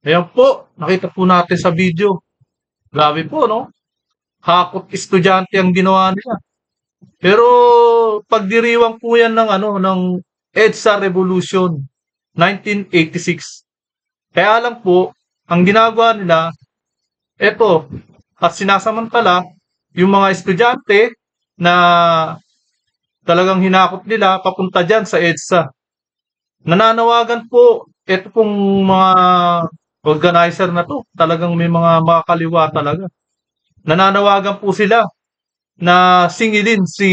Ayan po, nakita po natin sa video. Grabe po, no? Hakot estudyante ang ginawa nila. Pero pagdiriwang po yan ng ng EDSA Revolution 1986. Kaya lang po, ang ginagawa nila, eto, at sinasamantala yung mga estudyante na talagang hinakot nila papunta dyan sa EDSA. Nananawagan po, eto pong mga organizer na to, talagang may mga makakaliwa talaga. Nananawagan po sila na singilin si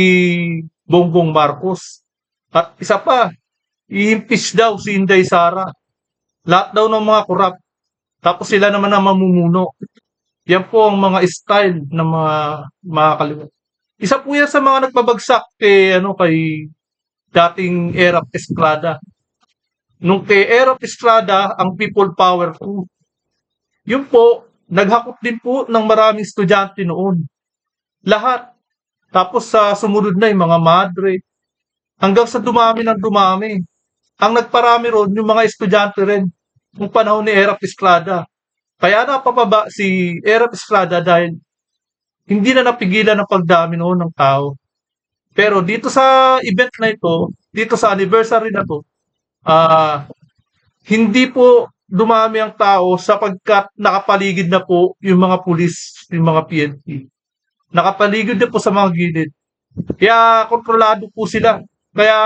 Bongbong Marcos. At isa pa, i-impeach daw si Inday Sara. Lahat daw ng mga korap. Tapos sila naman ang mamumuno. Yan po ang mga style ng mga kaliwa. Isa po yan sa mga nagpabagsak kay dating Erap Estrada. Nung kay Erap Estrada, ang people power po. Yun po, naghakot din po ng maraming estudyante noon. Lahat. Tapos sa sumunod na yung mga madre. Hanggang sa dumami ng dumami. Ang nagparami ron, yung mga estudyante rin. Nung panahon ni Erap Estrada. Kaya napapaba si Erap Estrada dahil hindi na napigilan ang pagdami noon ng tao. Pero dito sa event na ito, dito sa anniversary na to, ah hindi po dumami ang tao sapagkat nakapaligid na po yung mga pulis, yung mga PNP. Nakapaligid na po sa mga gilid. Kaya kontrolado po sila. Kaya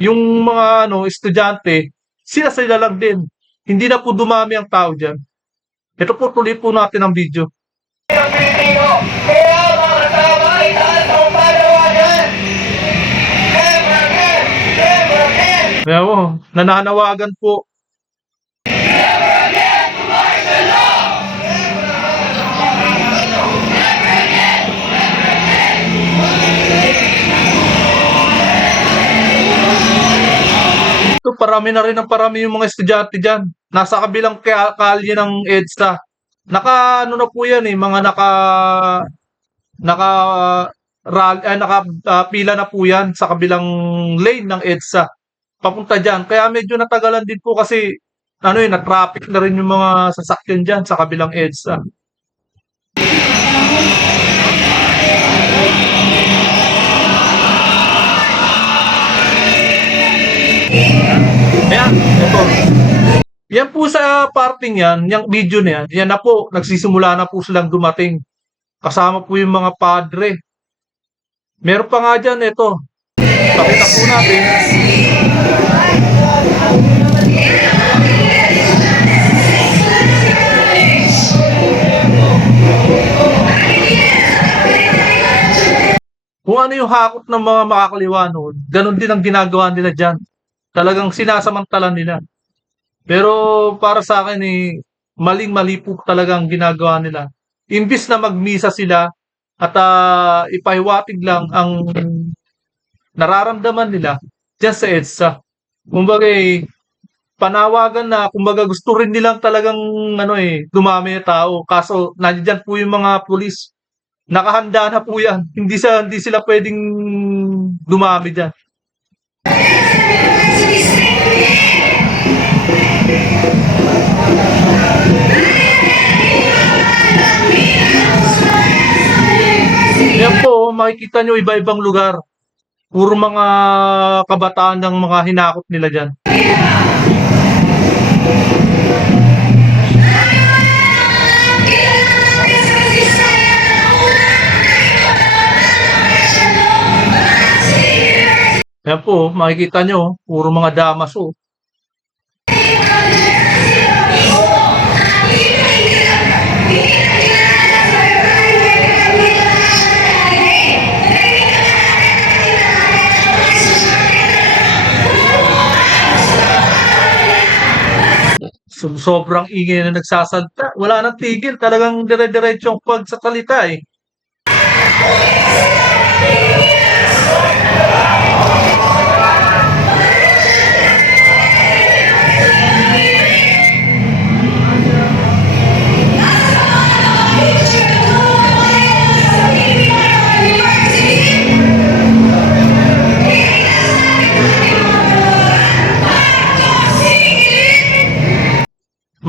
yung mga estudyante, sila lang din. Hindi na po dumami ang tao diyan. Ito po, tuloy po natin ang video. Pilipino, kaya mga kasama itaas ang panawagan. Never again, never again. Kaya po, nananawagan po. Ito, parami na rin ang parami yung mga estudyante dyan. Nasa kabilang kalye ng EDSA. Na po yan mga naka pila na po yan sa kabilang lane ng EDSA. Papunta dyan. Kaya medyo natagalan din po kasi na-traffic na rin yung mga sasakyan dyan sa kabilang EDSA. Ayan, ito. Yan po sa parting yan, yung video na yan, yan na po, nagsisimula na po silang dumating. Kasama po yung mga padre. Meron pa nga dyan, ito. Pakita po natin. Kung ano yung hakot ng mga makakaliwa noon, ganun din ang ginagawa nila dyan. Talagang sinasamantala nila. Pero para sa akin maling-mali po talaga ang ginagawa nila. Imbis na magmisa sila at ipahiwatig lang ang nararamdaman nila diyan sa EDSA. Kumbaga panawagan na kumbaga gusto rin nilang talagang dumami na tao. Kaso nandiyan po yung mga pulis. Nakahanda na po yan. Hindi sila pwedeng dumami diyan. Yan po, makikita nyo iba-ibang lugar. Puro mga kabataan ng mga hinakot nila dyan. Yan po, makikita nyo, puro mga damas. Sobrang ingay na nagsasalita. Wala nang tigil. Talagang dire-diretso ang pagsasalita eh.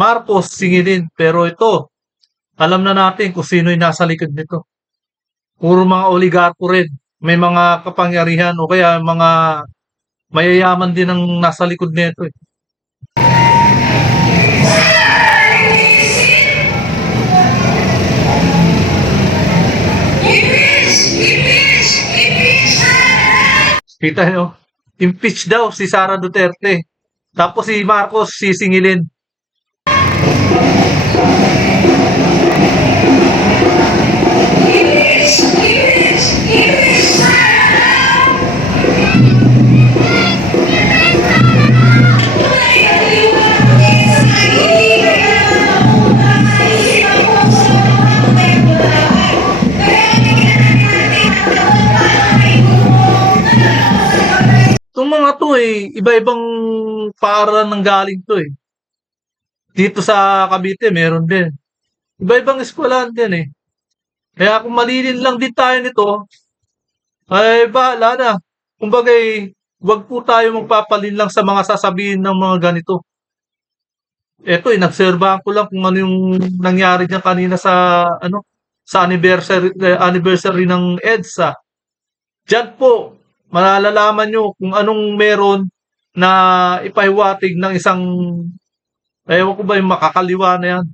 Marcos singilin. Pero ito, alam na natin kung sino yung nasa likod nito. Puro mga oligarko rin. May mga kapangyarihan o kaya mga mayayaman din ang nasa likod nito eh. Kita nyo? Impeach daw si Sara Duterte. Tapos si Marcos sisingilin. Itong mga to eh, iba-ibang paaralan ng galing to eh. Dito sa Cavite, meron din. Iba-ibang eskwelahan din eh. Kaya kung malilin lang din tayo nito, ay bahala na. Kumbaga wag po tayo magpapalin lang sa mga sasabihin ng mga ganito. Eto eh, nagserbahan ko lang kung ano yung nangyari niya kanina sa ano sa anniversary ng EDSA. Diyan po, malalaman nyo kung anong meron na ipahiwatig ng isang, ewan ko ba yung makakaliwa na yan.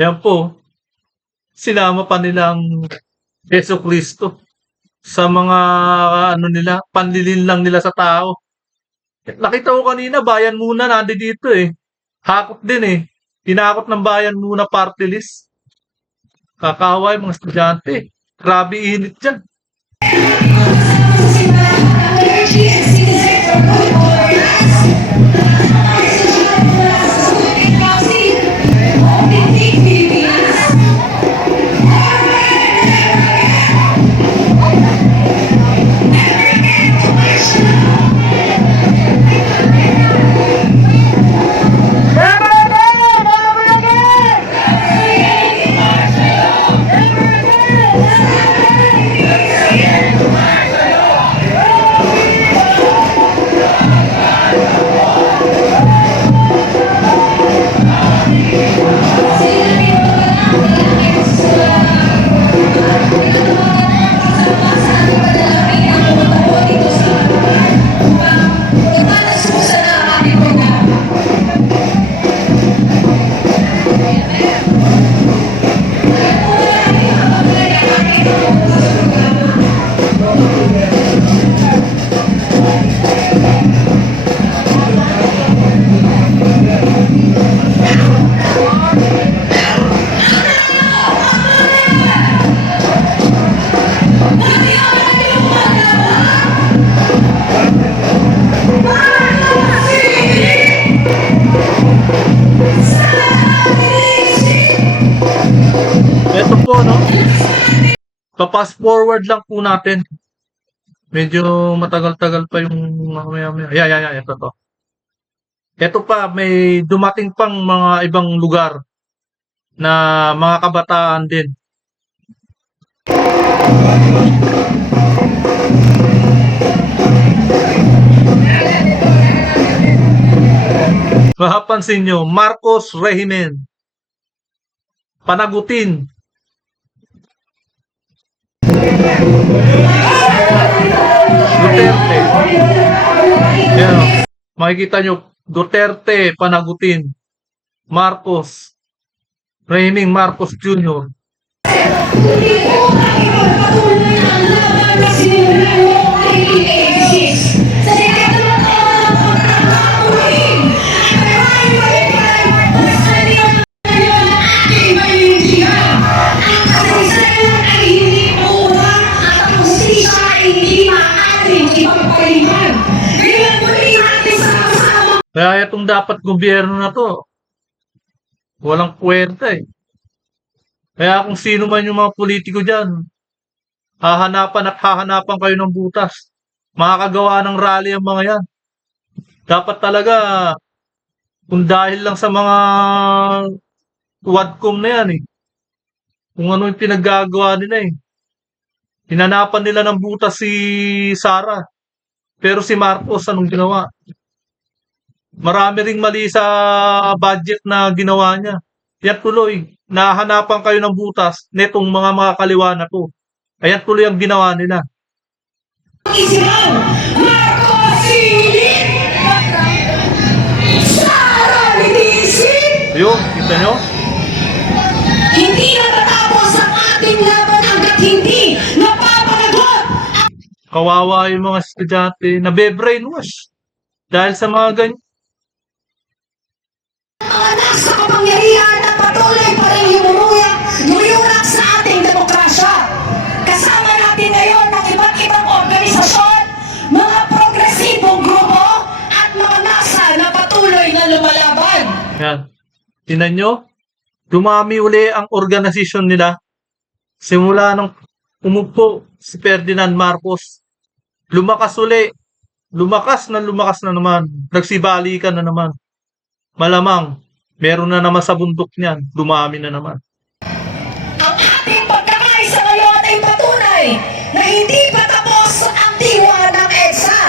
Ayan po, sinama pa nilang Yeso Cristo sa mga ano nila, panlilin lang nila sa tao. Nakita ko kanina, bayan muna nandi dito eh. Hakot din eh. Tinakot ng bayan muna party list. Kakaway mga estudyante. Grabe init dyan. Ito po, no? Pa-fast forward lang po natin. Medyo matagal-tagal pa yung mamaya-maya. Ayan, ito to. Ito pa, may dumating pang mga ibang lugar na mga kabataan din. Mapapansin nyo, Marcos Regimen. Panagutin. Duterte. Yan, o. Makikita nyo, Duterte, panagutin. Marcos. Rehining Marcos Jr. Kaya itong dapat gobyerno na to, walang kwenta eh. Kaya kung sino man yung mga politiko dyan, hahanapan at hahanapan kayo ng butas. Makakagawa ng rally ang mga yan. Dapat talaga, kung dahil lang sa mga Wadcom na yan eh. Kung ano yung pinaggagawa nila eh. Hinanapan nila ng butas si Sara. Pero si Marcos, anong ginawa? Marami ring mali sa budget na ginawa niya. Yan tuloy, nahanapan kayo ng butas netong mga kaliwa na to. Ayan tuloy ang ginawa nila. Isigaw, Marcos Singilin! Sara linisin! Yun, kita nyo? Hindi natatapos ang ating laban hanggat hindi napapanagot Kawawa yung mga estudyante, nabe-brainwash. Dahil sa mga ganyan. ang mga nasa kapangyarihan na patuloy pa rin yumuyurak sa ating demokrasya. Kasama natin ngayon ng iba't ibang organisasyon, mga progresibong grupo at mga nasa na patuloy na lumalaban. Yan. Tinan nyo, dumami uli ang organisasyon nila. Simula nung umupo si Ferdinand Marcos, lumakas uli. Lumakas na naman. Nagsibalikan na naman. Malamang, meron na naman sa bundok niyan. Dumami na naman. Ang ating pagkakaisa ngayon ay patunay na hindi pa tapos ang diwa ng EDSA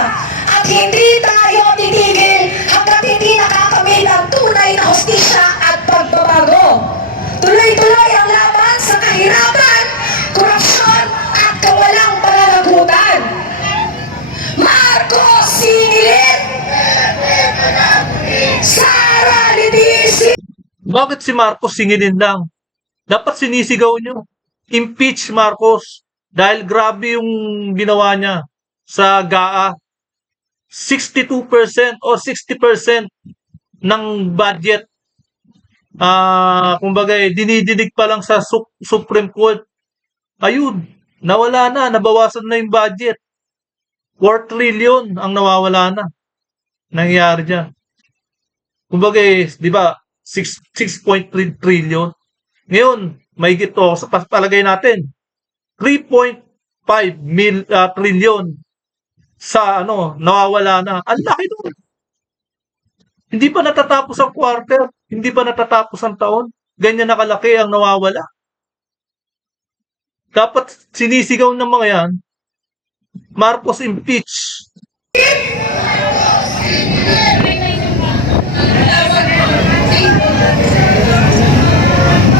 at hindi tayo titigil hanggat hindi nakakamit ang tunay na hustisya at pagbabago. Tuloy-tuloy ang laban sa kahirapan, korupsyon at kawalang pananagutan. Marcos Singilin! Sara linisin! Bakit si Marcos singilin lang? Dapat sinisigaw nyo. Impeach Marcos. Dahil grabe yung ginawa niya sa GAA. 62% o 60% ng budget. Kumbaga, dinidinig pa lang sa Supreme Court. Ayun, nawala na, nabawasan na yung budget. 4 trillion ang nawawala na. Nangyari dyan. Kumbaga, di ba, 6.3 trillion. Ngayon, may gito, sa palagay natin, 3.5 trillion sa nawawala na. Ang laki doon. Hindi pa natatapos ang quarter, hindi pa natatapos ang taon. Ganyan nakalaki ang nawawala. Dapat sinisigaw ng mga yan, Marcos impeach.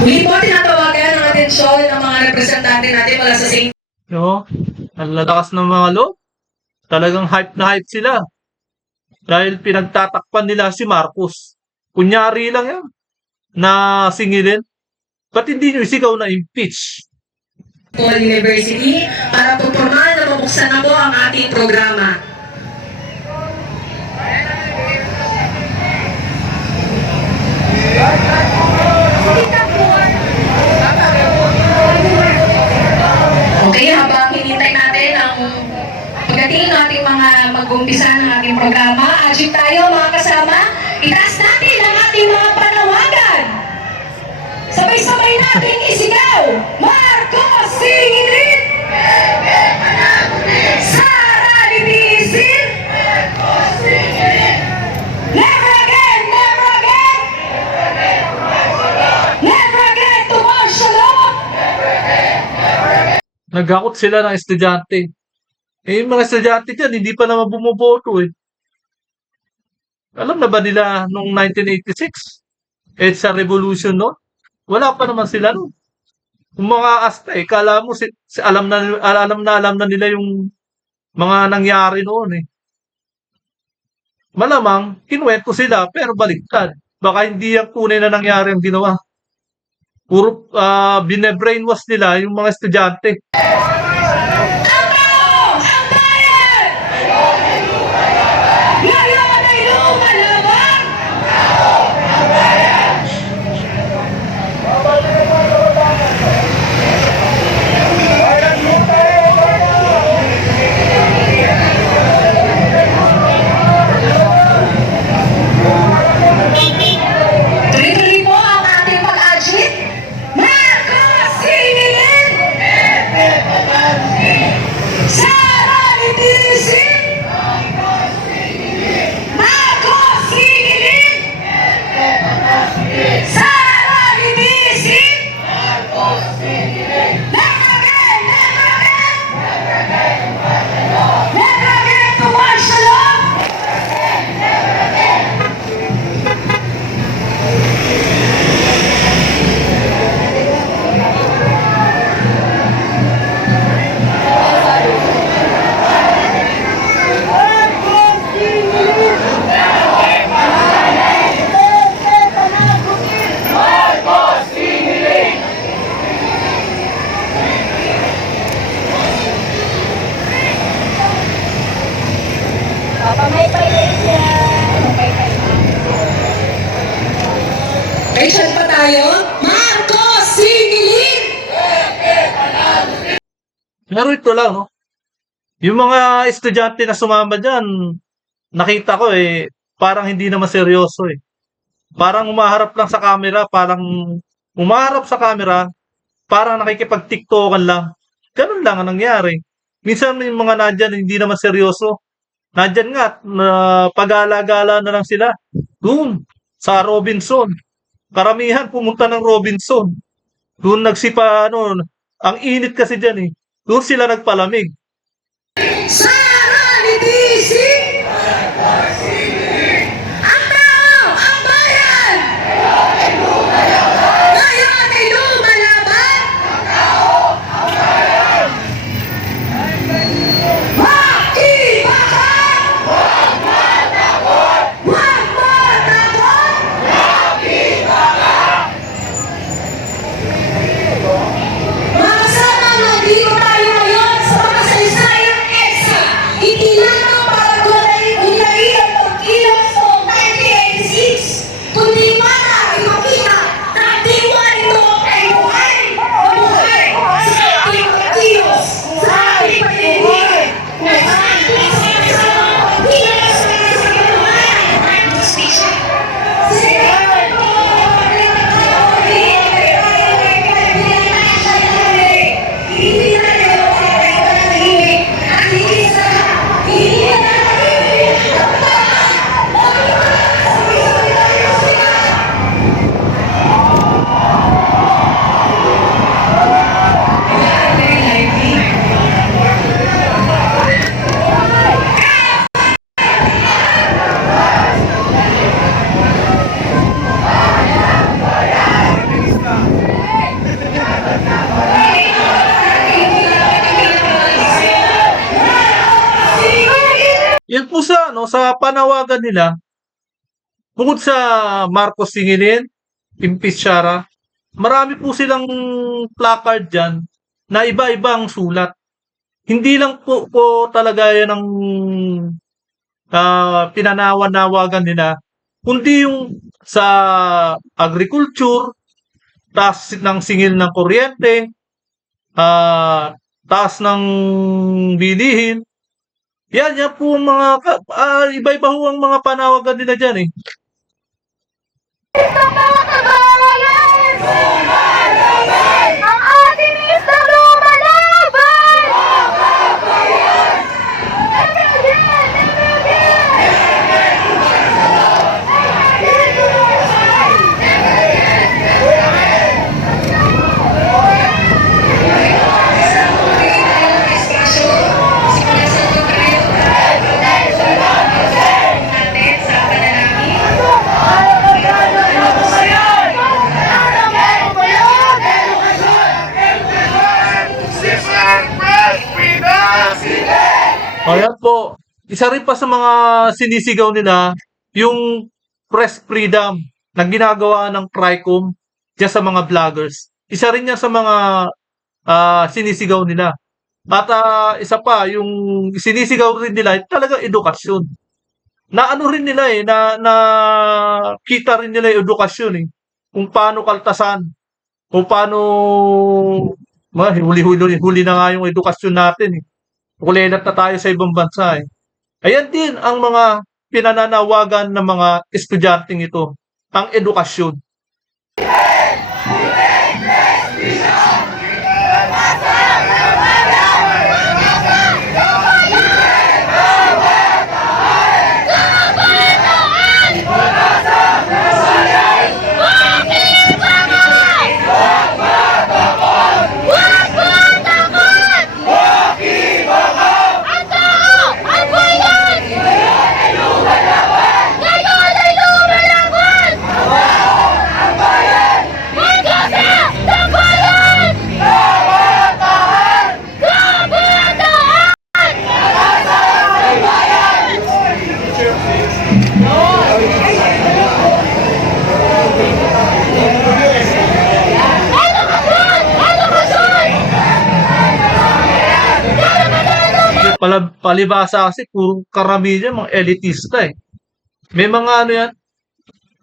Muli po tinatawagan ang atensyon ng mga representante natin mula sa St. Ang lalakas ng mga loob. Talagang hype na hype sila. Dahil pinagtatakpan nila si Marcos. Kunyari lang yan na singilin. Ba't hindi nyo isigaw na impeach? Paul University para po formal na mabuksan na po ang ating programa. Okay, habang hinintay natin ang pagdating ng ating mga mag-umpisa ng ating programa, agit tayo mga kasama, itaas natin ang ating mga panawagan. Sabay-sabay natin isigaw, Marcos Singilin! Sara linisin! Never again! Never again! Never again to martial law! Nagakot sila ng estudyante. Yung mga estudyante dyan, hindi pa naman bumoboto eh. Alam na ba nila noong 1986? EDSA Revolution no? Wala pa naman sila no. Kung mga asta kala mo alam na nila yung mga nangyari noon eh. Malamang, kinuwento sila pero baliktad. Baka hindi yung tunay na nangyari ang ginawa. Puro bine-brainwash nila yung mga estudyante. Ang tao! Ang bayan! Ngayon ay lumalaban! Tuloy-tuloy po ang ating pag-agit. Marcos Singilin! Pero ito lang, no? Yung mga estudyante na sumama dyan, nakita ko parang hindi naman seryoso eh. Parang umaharap lang sa camera, parang umaharap sa camera, parang nakikipag-tiktokan lang. Ganun lang ang nangyari. Minsan yung mga nandyan, hindi naman seryoso. Nandyan nga, na pag-alagala na lang sila. Doon, sa Robinson. Karamihan pumunta ng Robinson. Doon nagsipa, ano, ang init kasi dyan eh. Doon sila nagpalamig. Sara ni DC! Ang tao, ang bayan! Ngayon ay lumalaban! Makibakan! Huwag matakot! Mga kasama, nandito tayo ngayon sa makasaysayang EDSA. Hindi lamang para gulayin ang pagkilos noong 1986, kundi para ipakita na ang diwa nito ay buhay na buhay sa ating pagkilos, sa ating paninindigan, na sa ating pagkilos sa kabuhayan ng justisya. Hindi na kayo ay manahimik at higit sa lahat, hindi na nanahimik ang Yan po sa panawagan nila, bukod sa Marcos Singilin, Impis Sara, marami po silang placard dyan na iba-ibang sulat. Hindi lang po talaga yan ang pinanawagan nila, kundi yung sa agriculture, taas ng singil ng kuryente, taas ng bilihin. Yan po ang mga, iba-iba ho ang mga panawagan nila dyan eh. Ang ating isang lumalaban! Ayan po. Isa rin pa sa mga sinisigaw nila, yung press freedom na ginagawa ng TRICOM dyan sa mga vloggers. Isa rin yan sa mga sinisigaw nila. At isa pa, yung sinisigaw rin nila, talaga edukasyon. Na ano rin nila na kita rin nila yung edukasyon Kung paano kaltasan, kung paano, huli na nga yung edukasyon natin Kulelat na tayo sa ibang bansa Ayan din ang mga pinananawagan ng mga estudyanteng ito, ang edukasyon. Ang tao! Ang bayan! Ngayon ay lumalaban! Magkasa ng bayan! Kabataan! Edukasyon! Edukasyon! Palibasa kasi puro karamihan mga elitista May mga ano yan,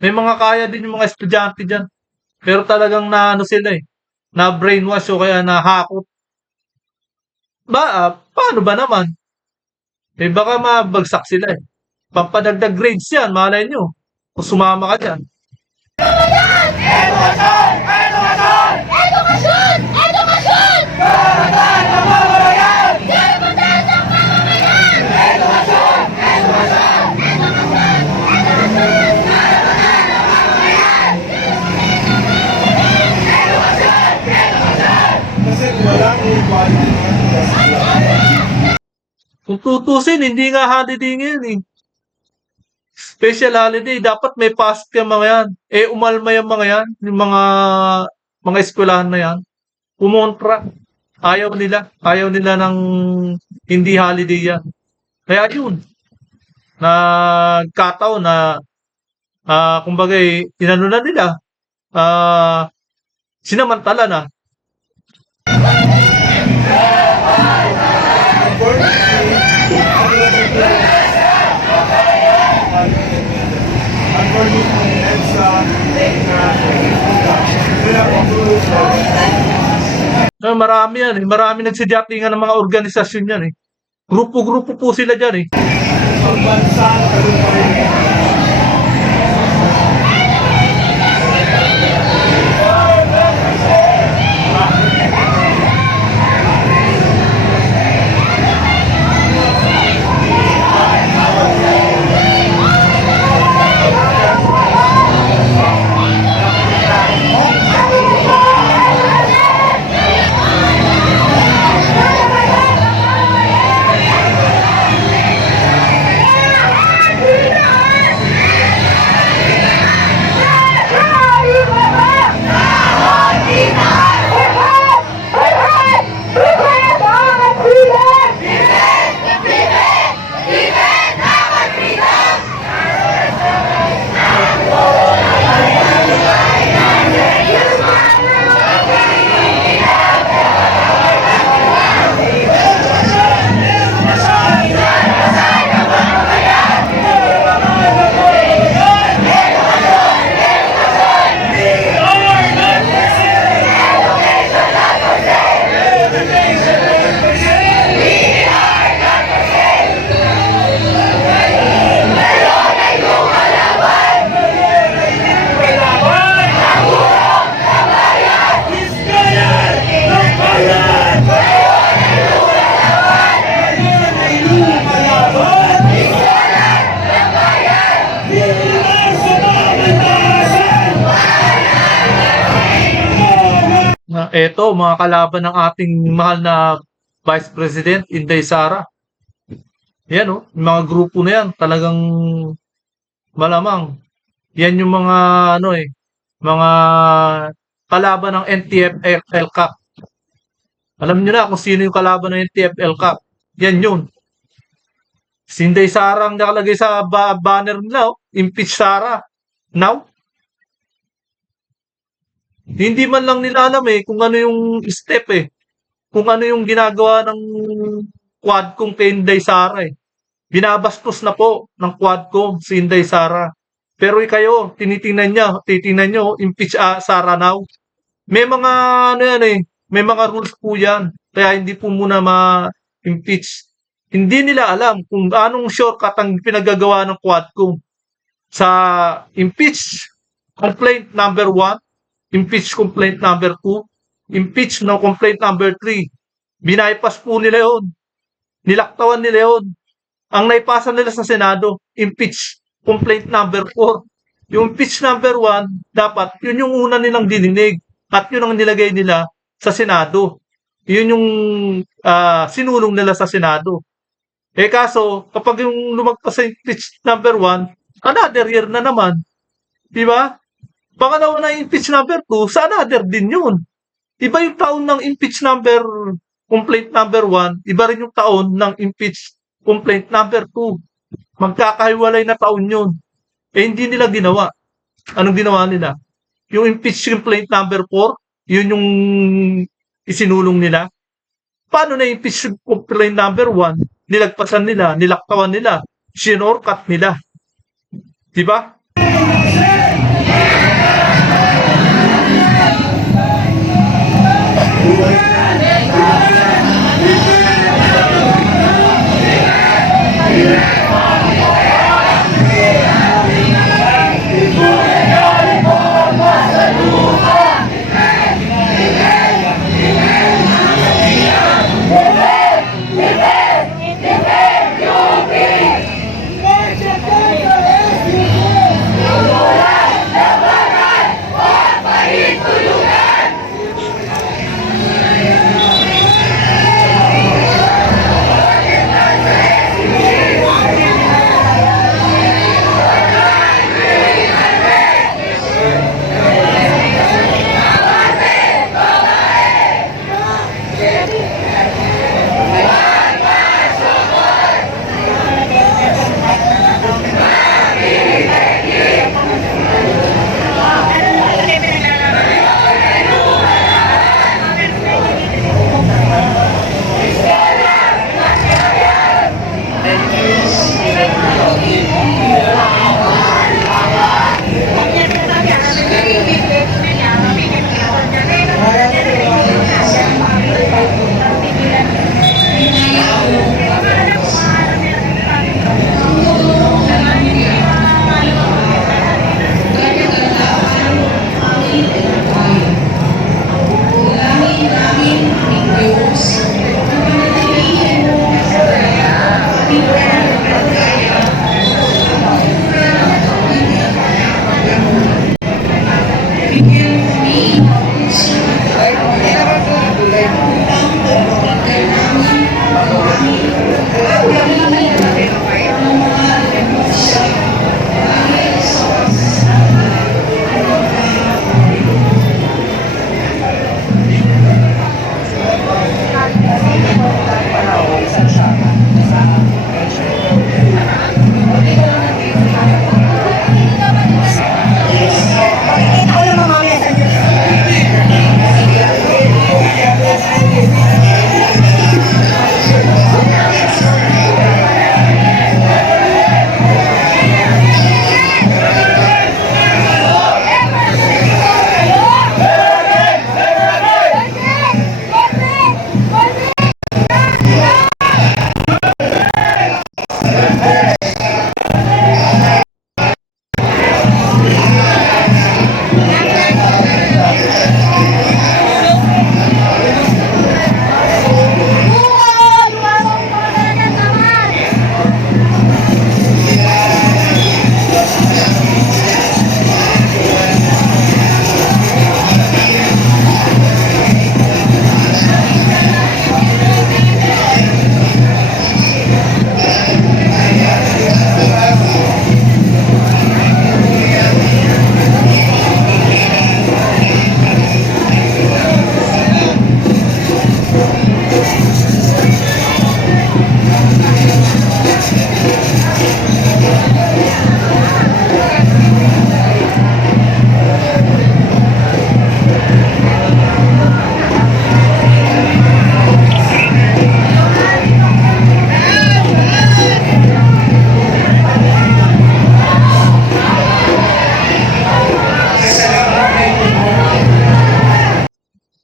may mga kaya din yung mga estudyante diyan. Pero talagang na ano sila na brainwash o kaya nahakot Paano ba naman? Eh, baka mabagsak sila eh. Pampadagdag grades yan, malay nyo. Kung sumama ka dyan. Edukasyon! Edukasyon! Karapatan ng mamamayan! Karapatan ng mamamayan! Kasi walang equality Kung tutusin, hindi nga holiday ngayon eh. Special holiday, dapat may pasok yung mga yan. Eh, umalma yung mga yan, yung mga eskwelahan na yan. Pumontra. Ayaw nila ng hindi holiday yan. Kaya yun, nagkataon na, kumbaga, inano na nila, sinamantala na. according to EDSA Marami yan eh. Marami nagsidyatingan ng mga organisasyon yan eh. Grupo-grupo po sila dyan eh. pagbansang kalupayan. Na eto, mga kalaban ng ating mahal na Vice President, Inday Sara. Yan oh, yung mga grupo na yan, talagang malamang. Yan yung mga mga kalaban ng NTF-L Cup. Alam niyo na kung sino yung kalaban ng NTF-L Cup. Yan yun. Si Inday Sara ang nakalagay sa banner nila, impeach Sara. Now, hindi man lang nila alam eh kung ano yung step eh. Kung ano yung ginagawa ng Quadcom kay Inday Sara eh. Binabastos na po ng Quadcom si Inday Sara. Pero kayo, titingnan nyo, impeach Sara now. May mga yan eh, may mga rules po yan. Kaya hindi po muna ma-impeach. Hindi nila alam kung anong shortcut ang pinagagawa ng Quadcom sa impeach complaint number 1, impeach complaint number 2, impeach no complaint number 3. Binaypas po nila yun. Nilaktawan nila yun. Ang naipasa nila sa Senado, impeach complaint number 4. Yung impeach number 1, dapat yun yung una nilang dininig at yun ang nilagay nila sa Senado. Yun yung sinulong nila sa Senado. Eh kaso, kapag yung lumagpas sa impeach number 1, another year na naman. Di ba? Pangalawa na impeach number 2, sa another din yun. Iba yung taon ng impeach complaint number 1, iba rin yung taon ng impeach complaint number 2. Magkakahiwalay na taon yun. Eh hindi nila ginawa. Anong ginawa nila? Yung impeach complaint number 4, yun yung isinulong nila. Paano na impeach complaint number 1? Nilagpasan nila, nilaktawan nila, sinorkat nila. Diba? Bukod! Parang pagkakas naman!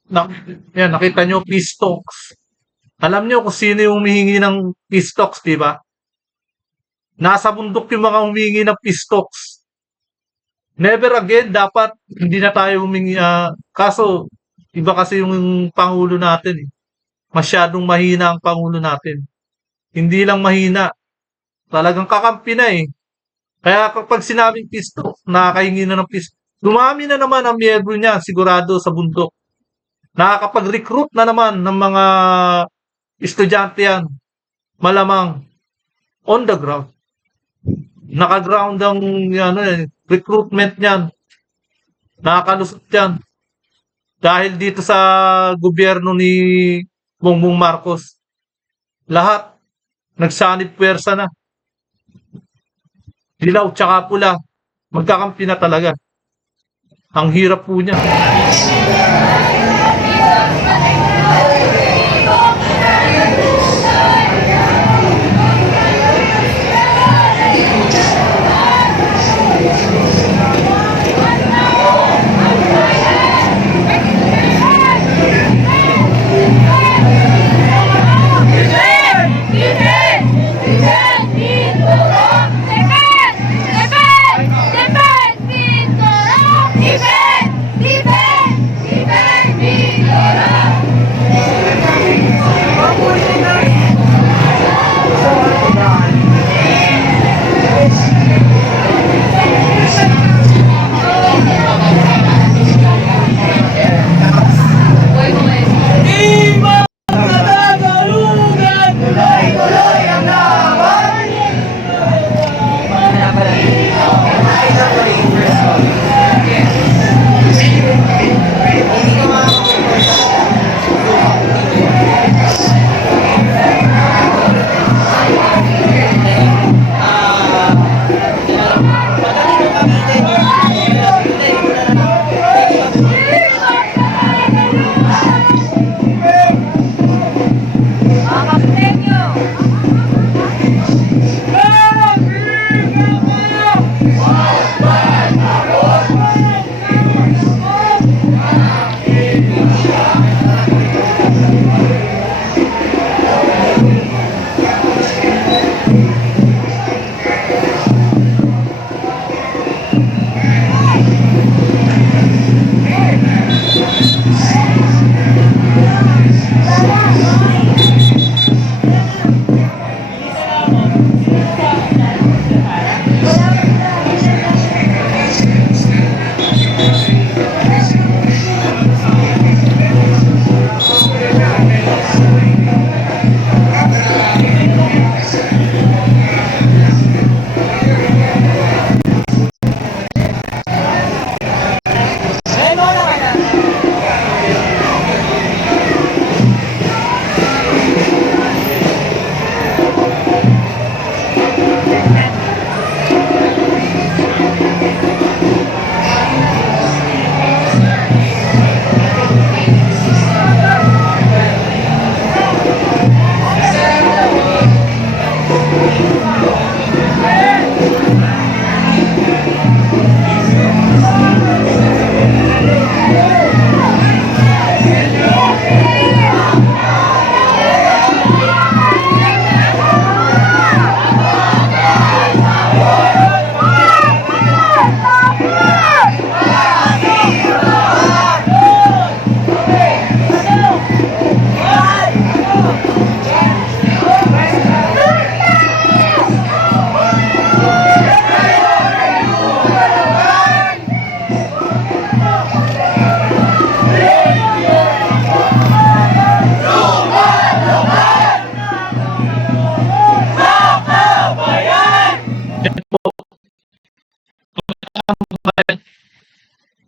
Na, yan, nakita nyo, peace talks. Alam nyo kung sino yung humihingi ng peace talks, di ba? Nasa bundok yung mga humingi ng peace talks. Never again, dapat hindi na tayo humingi. Kaso, iba kasi yung Pangulo natin. Eh. Masyadong mahina ang Pangulo natin. Hindi lang mahina. Talagang kakampi na eh. Kaya kapag sinabing peace talk, nakakahingi na ng peace. Dumami na naman ang miyembro niya, sigurado sa bundok. Nakakapag-recruit na naman ng mga estudyante yan. Malamang on the ground. Naka-ground ang recruitment niyan. Nakakalusot yan. Dahil dito sa gobyerno ni Bongbong Marcos, lahat nagsanib puwersa na. Dilaw tsaka pula. Magkakampi na talaga. Ang hirap po niya.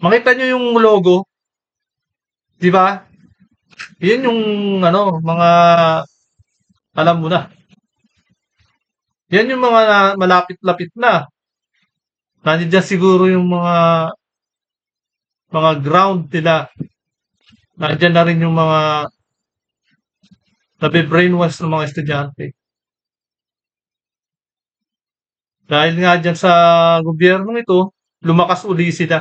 Makita nyo yung logo, di ba? Yun yung ano, mga alam mo na. Yan yung mga malapit-lapit na. Nandiyan siguro yung mga ground nila. Nandiyan na rin yung mga nabe-brainwash ng mga estudyante. Dahil nga dyan sa gobyernong ito, lumakas uli sila.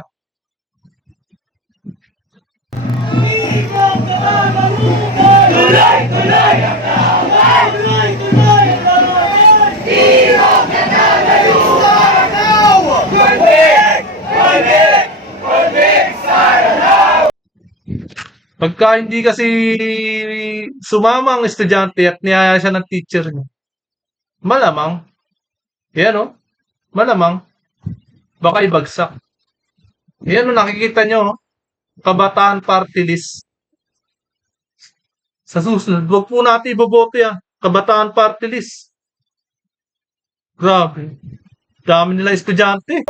Pagka hindi kasi sumama ang estudyante at niyaya siya ng teacher niya, malamang, yan o, malamang, baka ibagsak. Yan o, nakikita nyo, Kabataan Party List. Sa susunod, wag po natin iboboto yan. Kabataan Party List. Grabe. Dami nila estudyante.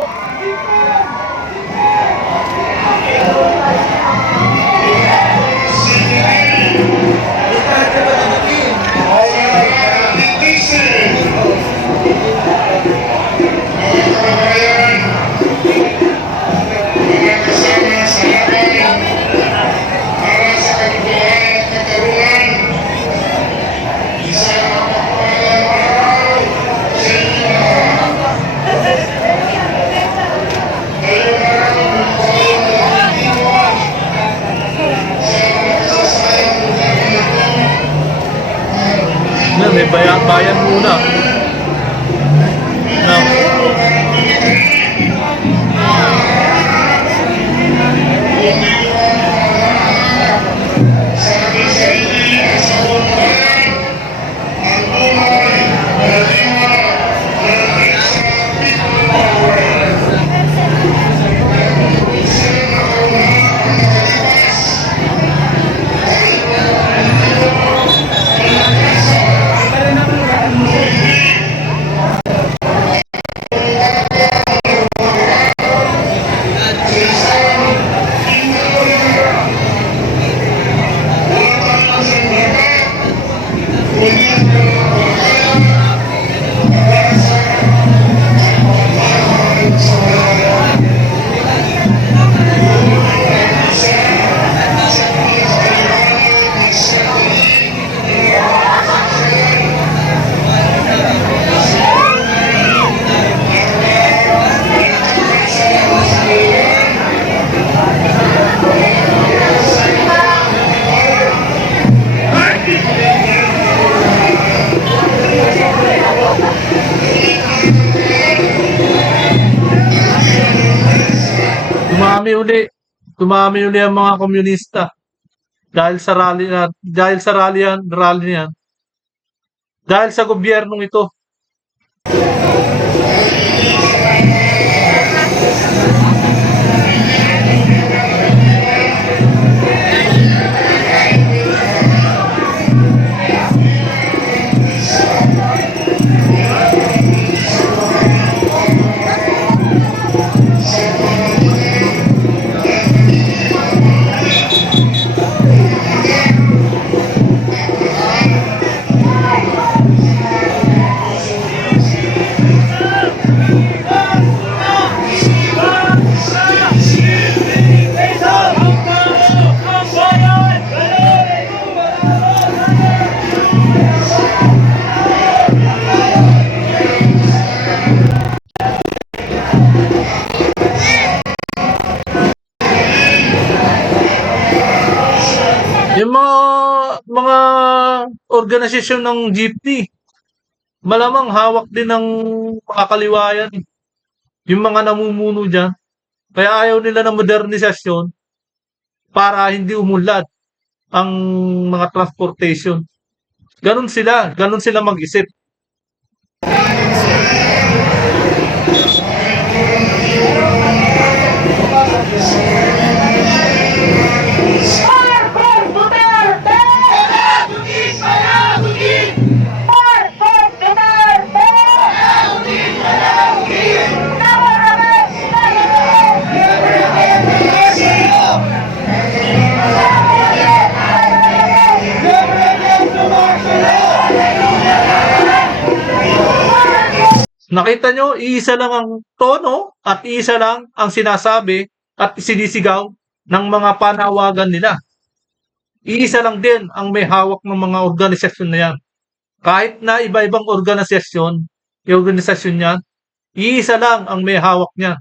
May bayan muna. Na, dumami uli ang mga komunista dahil sa rally yan, dahil sa gobyernong ito. Yung mga organisasyon ng jeepney, malamang hawak din ng makakaliwayan. Yung mga namumuno dyan. Kaya ayaw nila ng modernisasyon para hindi umunlad ang mga transportation. Ganun sila mag-isip. Nakita nyo, iisa lang ang tono at iisa lang ang sinasabi at sinisigaw ng mga panawagan nila. Iisa lang din ang may hawak ng mga organisasyon na yan. Kahit na iba-ibang organisasyon niyan, iisa lang ang may hawak niyan.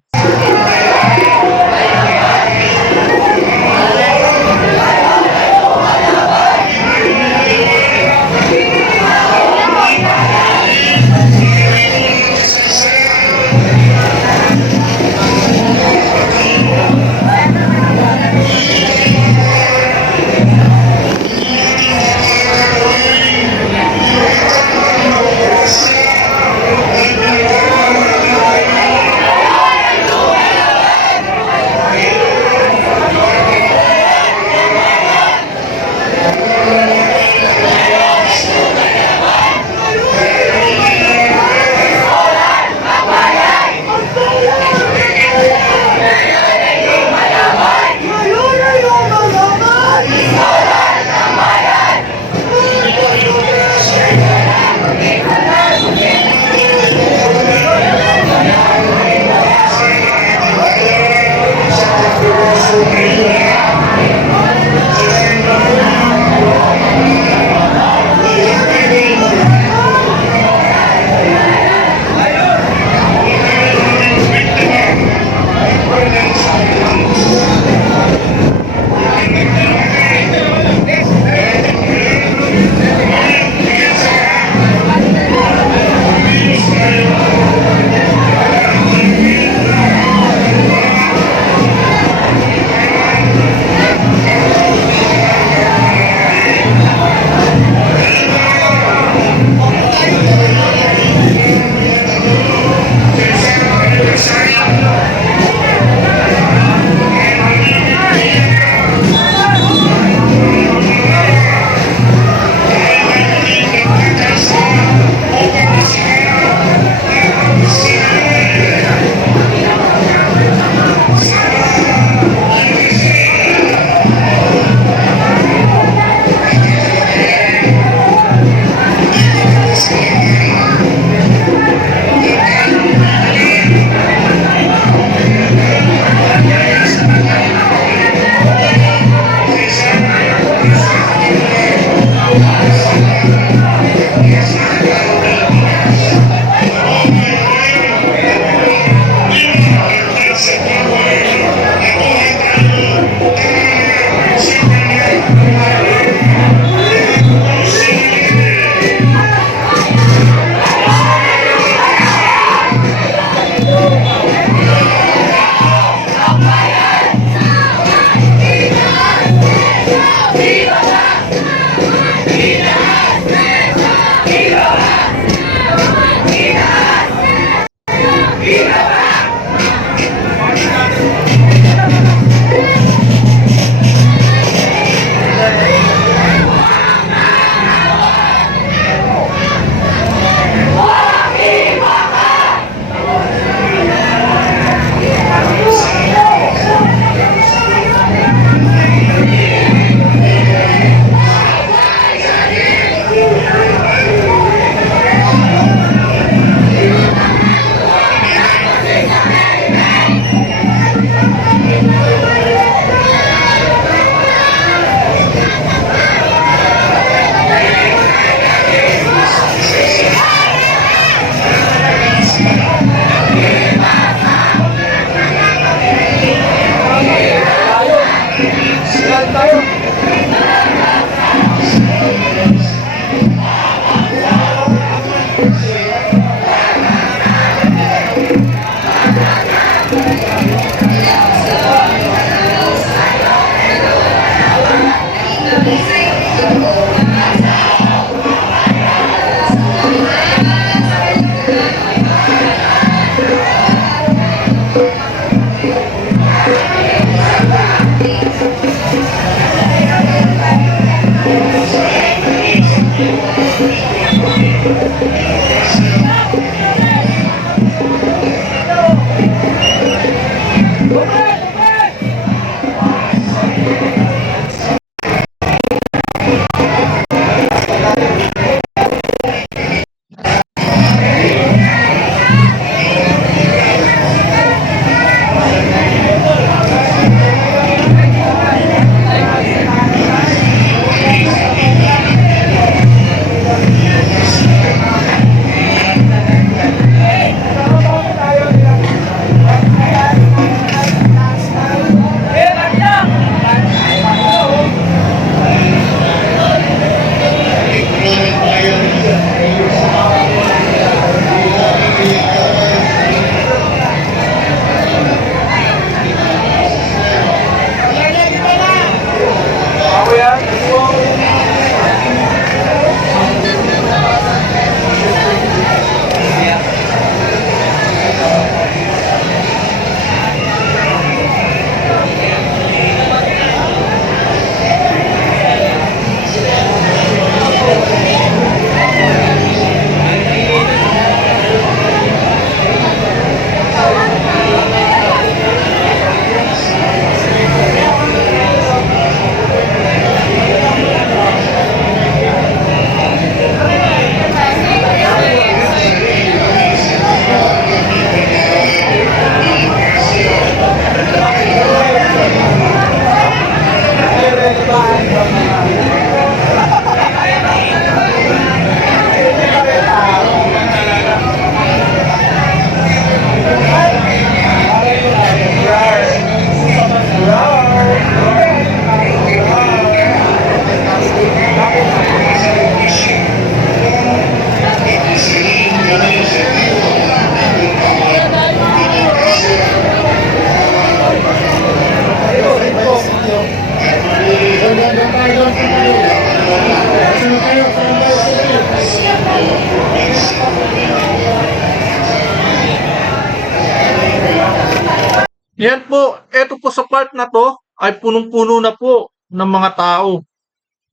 Yan po, eto po sa part na to ay punong-puno na po ng mga tao.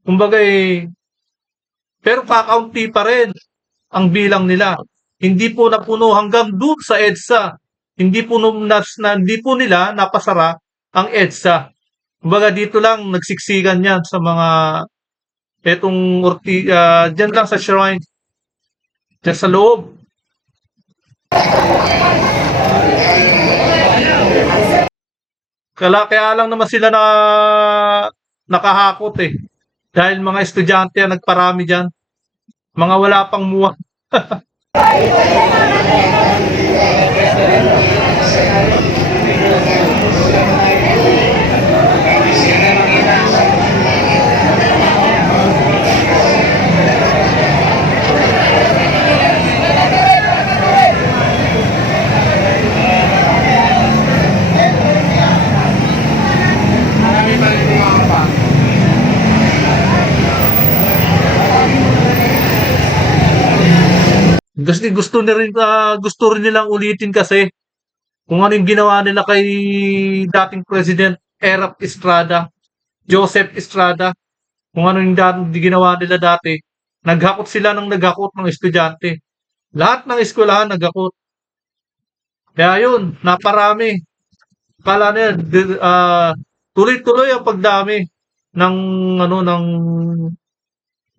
Kumbaga pero kakaunti pa rin ang bilang nila. Hindi po napuno hanggang doon sa EDSA. Hindi po nila napasara ang EDSA. Kumbaga dito lang nagsiksikan yan sa mga dyan lang sa shrine, dyan sa loob. Kaya lang naman sila nakahakot eh. Dahil mga estudyante ang nagparami dyan. Mga wala pang muwa. Kasi gusto rin nilang ulitin kasi kung ano yung ginawa nila kay dating President Erap Estrada, Joseph Estrada, kung ano yung ginawa nila dati. Naghakot sila ng estudyante. Lahat ng eskwelahan naghakot. Kaya yun, naparami. Kala nila, tuloy-tuloy ang pagdami ng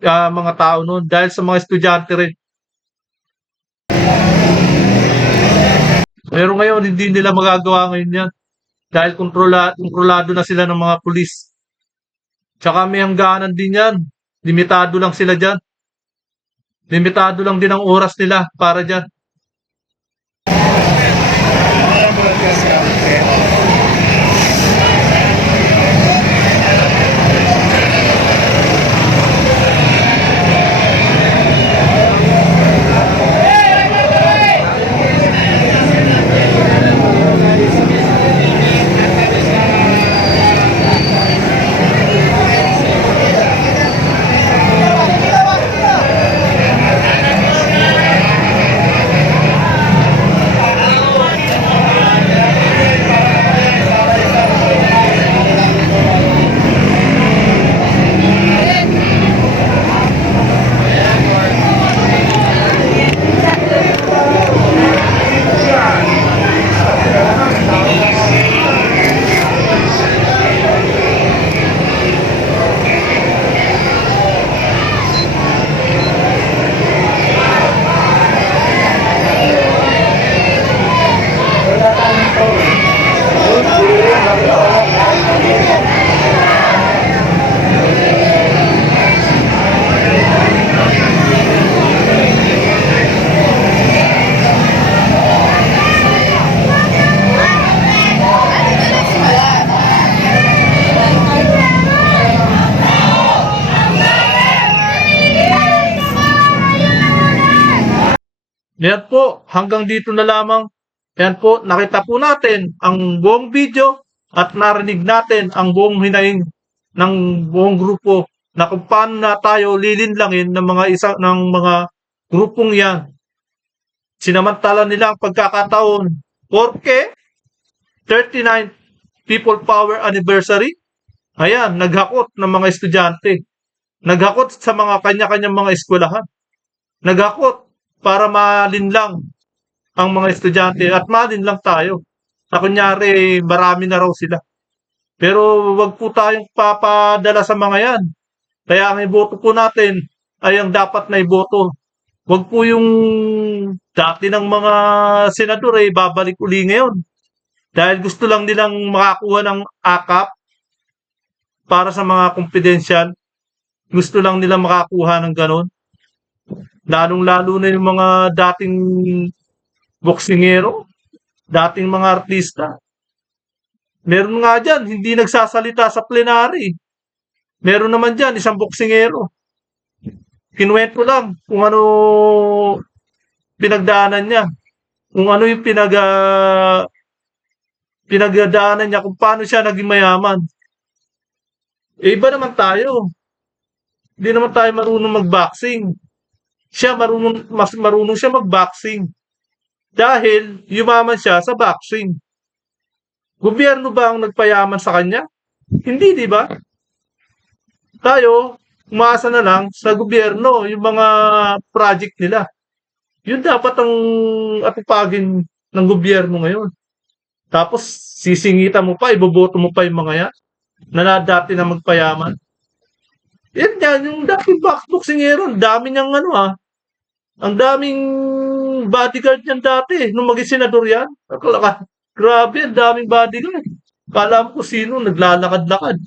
mga tao noon dahil sa mga estudyante rin. Pero ngayon, hindi nila magagawa ngayon yan. Dahil kontrolado na sila ng mga pulis. Tsaka may hangganan din yan. Limitado lang sila dyan. Limitado lang din ang oras nila para dyan. Yan po, hanggang dito na lamang. Yan po, nakita po natin ang buong video at narinig natin ang buong hinaing ng buong grupo na kung paano na tayo lilinlangin ng mga grupong yan. Sinamantala nila ang pagkakataon porque 39th People Power Anniversary. Ayan, naghakot ng mga estudyante. Naghakot sa mga kanya-kanyang mga eskwelahan. Naghakot para malinlang ang mga estudyante at malinlang tayo. Na kunyari, marami na raw sila. Pero wag po tayong papadala sa mga yan. Kaya ang iboto po natin ay ang dapat na iboto. Wag po yung dati ng mga senador ay babalik uli ngayon. Dahil gusto lang nilang makakuha ng akap para sa mga confidential. Gusto lang nila makakuha ng ganon. Lalong-lalo na yung mga dating boksingero, dating mga artista. Meron nga dyan, hindi nagsasalita sa plenary. Meron naman dyan, isang boksingero. Kinuwento lang kung ano pinagdaanan niya. Kung ano yung pinagdaanan niya, kung paano siya naging mayaman. Iba naman tayo. Hindi naman tayo marunong mag-boxing. Mas marunong siya mag-boxing. Dahil yumaman siya sa boxing. Gobyerno ba ang nagpayaman sa kanya? Hindi, di ba? Tayo, umasa na lang sa gobyerno, yung mga project nila. Yun dapat ang atupagin ng gobyerno ngayon. Tapos, sisingitan mo pa, iboboto mo pa yung mga yan, na dati na magpayaman. Yan yan, yung dating boxingero, ang dami niyang ang daming bodyguard niyan dati, nung maging senador yan. Grabe, ang daming bodyguard. Kala mo kung sino, naglalakad-lakad.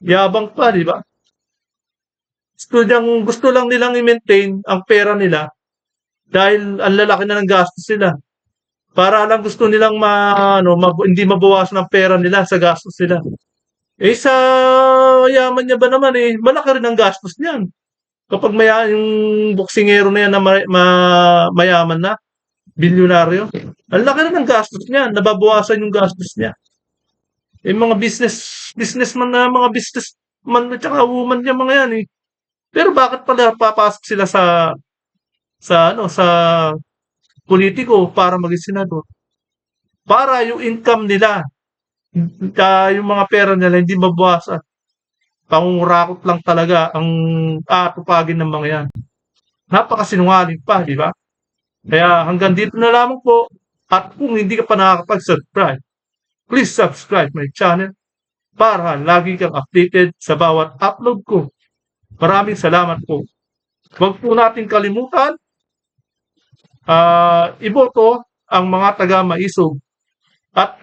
Yabang pa, di ba? Gusto lang nilang i-maintain ang pera nila dahil ang lalaki na ng gastos nila. Para lang gusto nilang hindi mabawasan ang pera nila sa gastos nila. Eh sa yaman niya ba naman malaki rin ang gastos niyan. Kapag yung boksingero na yan na mayaman na, bilyonaryo, ang laki rin ang gastos niya, nababawasan yung gastos niya. Eh mga businessman at saka woman niya mga yan eh. Pero bakit pala papasok sila sa politiko para maging senador? Para yung income nila, yung mga pera nila hindi mabawasan. Pangungurakot lang talaga ang atupagin ng mga yan. Napakasinungaling pa, di ba? Kaya hanggang dito na lamang po. At kung hindi ka pa nakakapag-subscribe, please subscribe my channel para lagi kang updated sa bawat upload ko. Maraming salamat po. Huwag po natin kalimutan, iboto ang mga taga-Maisog. At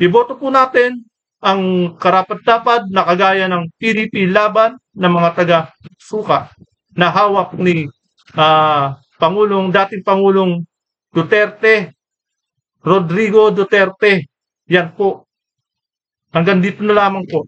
iboto po natin ang karapat-dapat na kagaya ng PDP laban ng mga taga-Suka na hawak ni dating Pangulong Duterte, Rodrigo Duterte. Yan po. Hanggang dito na lamang po.